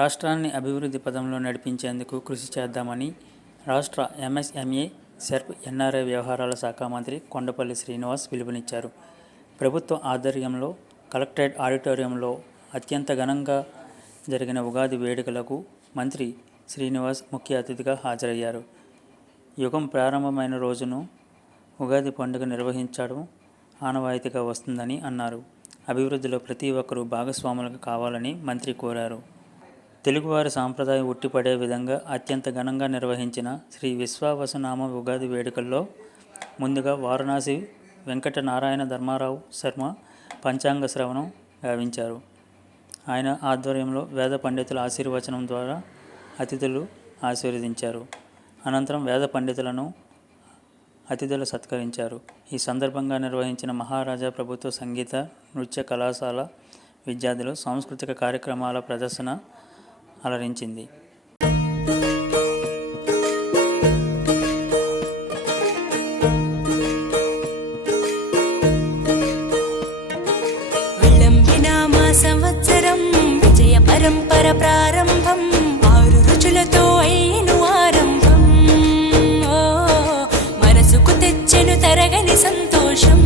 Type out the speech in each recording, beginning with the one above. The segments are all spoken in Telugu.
రాష్ట్రాన్ని అభివృద్ధి పథంలో నడిపించేందుకు కృషి చేద్దామని రాష్ట్ర ఎంఎస్ఎంఈ సెర్ప్ ఎన్ఆర్ఐ వ్యవహారాల శాఖ మంత్రి కొండపల్లి శ్రీనివాస్ పిలుపునిచ్చారు. ప్రభుత్వ ఆధ్వర్యంలో కలెక్టరేట్ ఆడిటోరియంలో అత్యంత ఘనంగా జరిగిన ఉగాది వేడుకలకు మంత్రి శ్రీనివాస్ ముఖ్య అతిథిగా హాజరయ్యారు. యుగం ప్రారంభమైన రోజును ఉగాది పండుగ నిర్వహించడం ఆనవాయితీగా వస్తుందని అన్నారు. అభివృద్ధిలో ప్రతి ఒక్కరూ భాగస్వాములుగా కావాలని మంత్రి కోరారు. తెలుగువారి సాంప్రదాయం ఉట్టిపడే విధంగా అత్యంత ఘనంగా నిర్వహించిన శ్రీ విశ్వావసునామ ఉగాది వేడుకల్లో ముందుగా వారణాసి వెంకట నారాయణ ధర్మారావు శర్మ పంచాంగ శ్రవణం గావించారు. ఆయన ఆధ్వర్యంలో వేద పండితుల ఆశీర్వచనం ద్వారా అతిథులు ఆశీర్వదించారు. అనంతరం వేద పండితులను అతిథులు సత్కరించారు. ఈ సందర్భంగా నిర్వహించిన మహారాజా ప్రభుత్వ సంగీత నృత్య కళాశాల విద్యార్థులు సాంస్కృతిక కార్యక్రమాల ప్రదర్శన అలరించింది. సంవత్సరం విజయ పరంపర ప్రారంభం, 6 రుచులతో అయిను ఆరంభం. మనసుకు తెచ్చెను తరగని సంతోషం.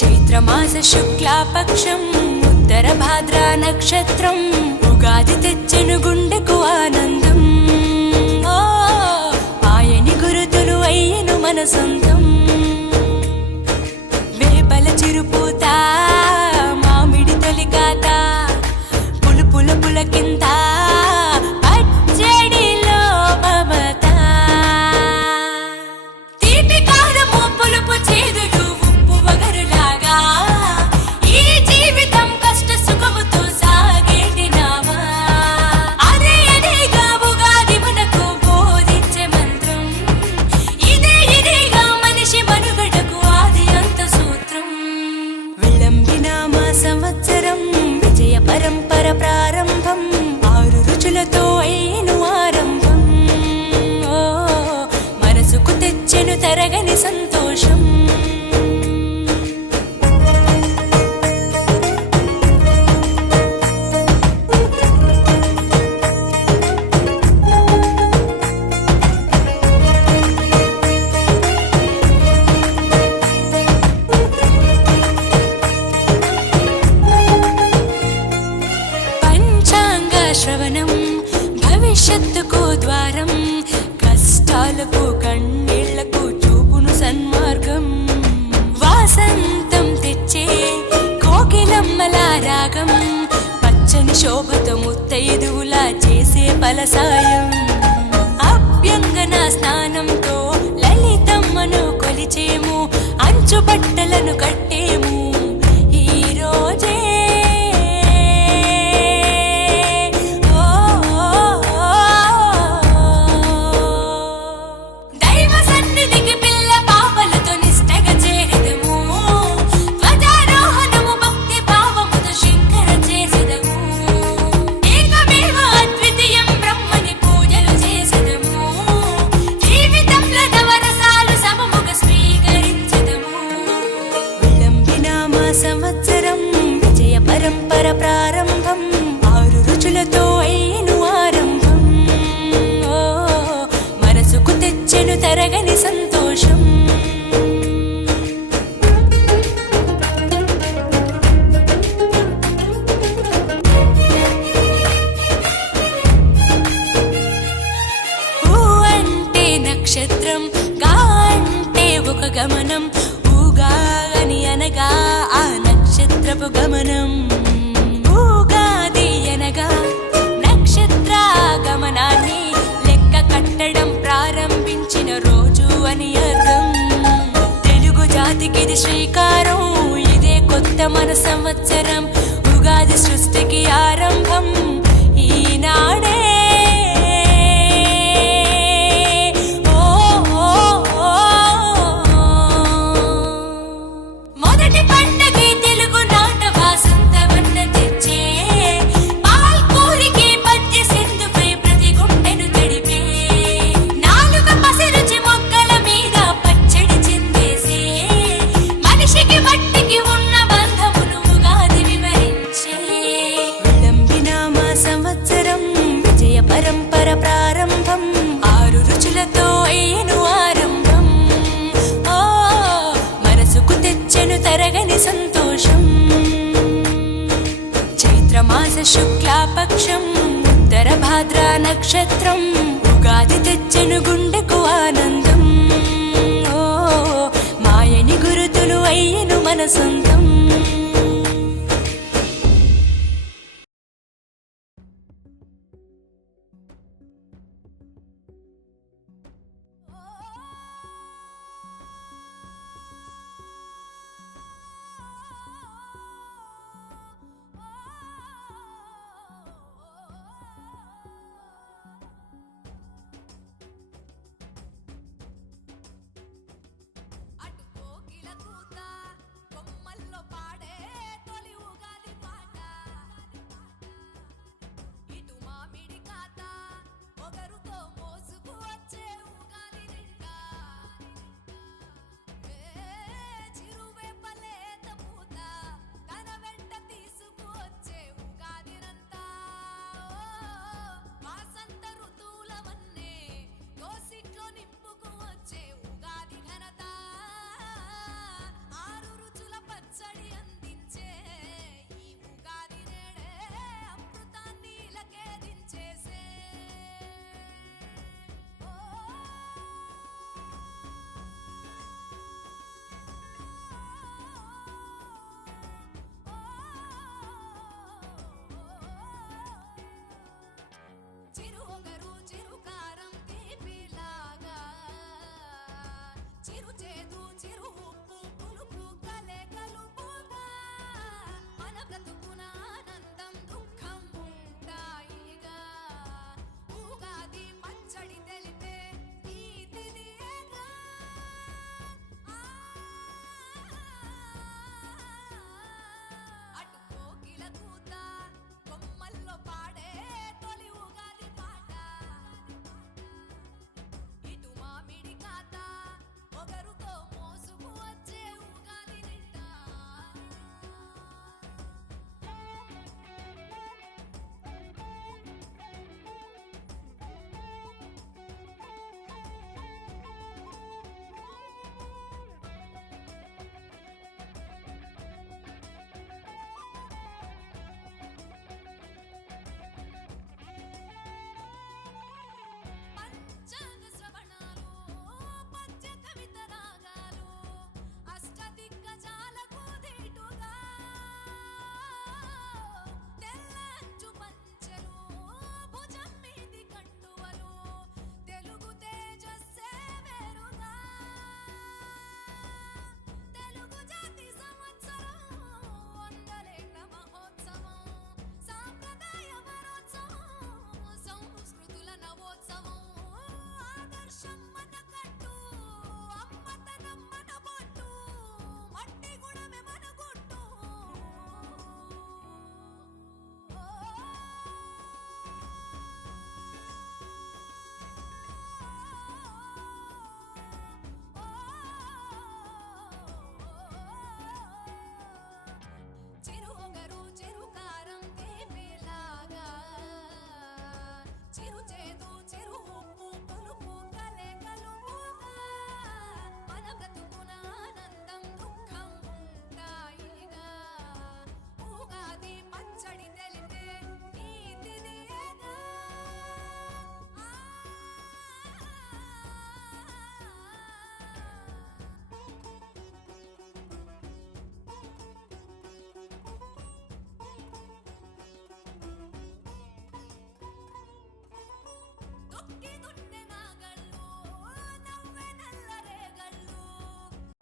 చైత్రమాస శుక్లాపక్షం, ఉత్తర భాద్రా నక్షత్రం, ఉగాది తెచ్చెను గుండెకు ఆనందం. ఆయని గురుతులు అయ్యను మన సొంతం. వేపల చిరుపూత, మామిడి తొలికాత, పులుపుల పులకింత, పచ్చడిలో మమత. తీపి కారము పులుపు చేదులు ఉప్పు వగరులాగా ఈ జీవితం కష్ట సుఖముతో సాగేటి నావా. అదే అదేగా ఉగాది మనకు బోధించే మంత్రం. ఇదేగా మనిషి మనుగడకు ఆది అంత సూత్రం. విళంబినామ సంవత్సరం విజయ పరంపర ప్రారంభం, 6 రుచులతో అయిను ఆరంభం. మనసుకు తెచ్చెను తరగని సంతోషం. పంచాంగ శ్రవణం భవిష్యత్తుకు ద్వారం, కష్టాలకు కన్నీళ్లకు చూపును సన్మార్గం. వాసంతం తెచ్చే కోకిలమ్మల రాగం, పచ్చని శోభతో ముత్తైదువులా చేసే ఫలసాయం. అభ్యంగన స్నానంతో లలితమ్మను కొలిచేము, అంచు బట్టలను కట్టేము ఈ రోజే. దైవ సన్నిధికి పిల్ల పాపలతో నిష్టగా చేరెదము, ధ్వజారోహణము భక్తి భావముతో శంకర చేసెదము. ఏకమేవ అద్వితీయం బ్రహ్మని పూజలు చేసెదము, జీవితంలో నవరసాలు సమముగా స్వీకరించెదము. విళంబినామ సంవత్సరం విజయ పరంపర ప్రారంభం, 6 రుచులతో అయిను ఆరంభం. మనసుకు తెచ్చెను తరగని సంతోషం. ఊ అంటే నక్షత్రం, గా అంటే ఒక గమనం, ఊగా అని అనగా ఆ నక్షత్రపు గమనం. ఊగాది అనగా నక్షత్ర గమనాన్ని లెక్క కట్టడం ప్రారంభించిన రోజు అని అర్థం. తెలుగు జాతికిది శ్రీకారం, ఇదే కొత్త మన సంవత్సరం. ఉగాది సృష్టికి ఆరంభం ఈనాడే. మొదటి పండగే తెలుగు నాట వాసంతవన్న తెచ్చే, పాల్పూరికి పద్య సింధుపై ప్రతి గుండెను తడిపే. నాలుక పసిరుచి మొక్కల మీద పచ్చడి చిందేసే, మనిషికి మట్టికి ఉన్న బంధమును ఉగాది వివరించే. విళంబినామ తరగని సంతోషం. చైత్రమాస శుక్లాపక్షం ఉత్తర భాద్ర నక్షత్రం ఉగాది తెచ్చెను గుండెకు ఆనందం. ఓ మాయని గురుతులు అయ్యెను మన సొంతం.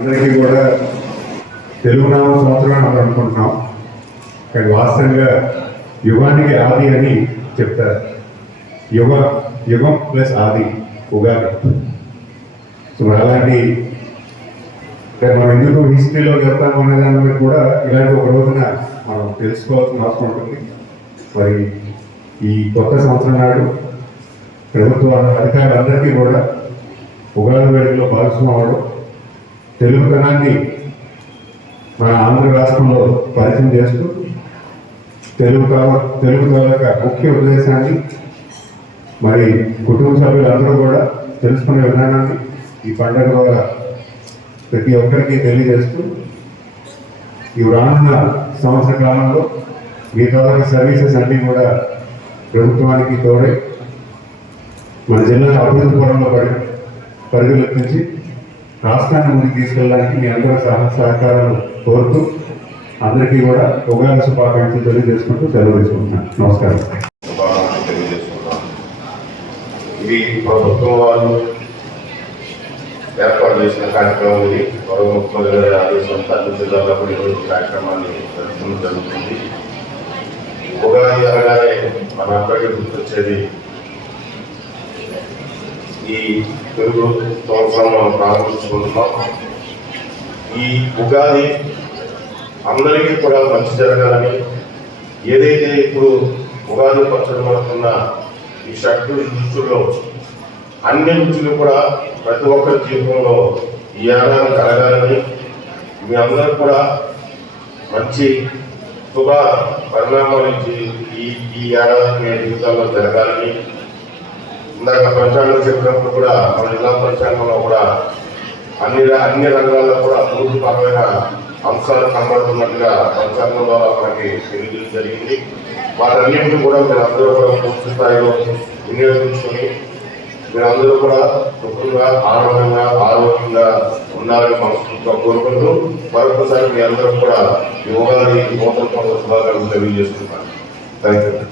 అందరికీ కూడా తెలుగు నామ సంవత్సరం అని అనుకుంటున్నాం, కానీ వాస్తవంగా యుగానికి ఆది అని చెప్తారు. యుగం ప్లస్ ఆది ఉగాది. సో అలాంటి మనం ఎందుకు హిస్టరీలో చెప్తాము అనే దాని మీద కూడా ఇలాంటి ఒక రోజున మనం తెలుసుకోవాల్సిన అవసరం ఉంటుంది. మరి ఈ కొత్త సంవత్సరం నాడు ప్రభుత్వ అధికారులందరికీ కూడా ఉగాది వేడుకలో భాగస్వామ్యం తెలుగుతనాన్ని మన ఆంధ్ర రాష్ట్రంలో పరిచయం చేస్తూ తెలుగు యొక్క ముఖ్య ఉద్దేశాన్ని మరి కుటుంబ సభ్యులందరూ కూడా తెలుసుకునే విధానాన్ని ఈ పండుగ ద్వారా ప్రతి ఒక్కరికి తెలియజేస్తూ ఈ రానున్న సంవత్సర కాలంలో మీ తాలూకా సర్వీసెస్ అన్నీ కూడా ప్రభుత్వానికి తోడే మన జిల్లా అభివృద్ధి పరంలో పరిగెత్తించి రాష్ట్రాన్ని ముందుకు తీసుకెళ్ళడానికి మీ అందరూ సహకారాలు కోరుతూ అందరికీ కూడా ఉగాది శుభాకాంక్షలు తెలియజేసుకుంటూ సెలవు తీసుకుంటున్నాను. నమస్కారం. తెలియజేసుకుంటాం. ఇది ప్రభుత్వం వారు ఏర్పాటు చేసిన కార్యక్రమం. ఇది గౌరవ ముఖ్యమంత్రి గారి ఆదేశంతో అన్ని జిల్లాలో కూడా ఈరోజు కార్యక్రమాన్ని జరుపుకోవడం జరుగుతుంది. ఉగాది అనగానే మన అందరికీ గుర్తొచ్చేది ఈ తెలుగు సంవత్సరం మనం ప్రారంభించుకుంటున్నాం. ఈ ఉగాది అందరికీ కూడా మంచి జరగాలని, ఏదైతే ఇప్పుడు ఉగాది పచ్చడి మనకున్న ఈ షట్టు రుచుల్లో అన్ని రుచులు కూడా ప్రతి ఒక్కరి జీవితంలో ఈ ఏడాది జరగాలని, మీ అందరూ కూడా మంచి శుభ పరిణామాలు ఈ ఏడాది మీ జీవితాల్లో జరగాలని, ఇందాక పంచాంగం చెప్పినప్పుడు కూడా మన జిల్లా పంచాంగంలో కూడా అన్ని రంగాల్లో కూడా అభివృద్ధిపరమైన అంశాలు కనబడుతున్నట్టుగా పంచాంగం ద్వారా మనకి తెలియజేయడం జరిగింది. వాటన్నింటినీ కూడా మీరందరూ కూడా పూర్తి స్థాయిలో వినియోగించుకొని మీరందరూ కూడా సుఖంగా ఆనందంగా ఆరోగ్యంగా ఉండాలని మనస్ఫూర్తిగా కోరుకుంటూ మరొకసారి మీ అందరూ కూడా యోగాని నూతన శుభాకాంక్షలు తెలియజేస్తున్నాను. Thank you.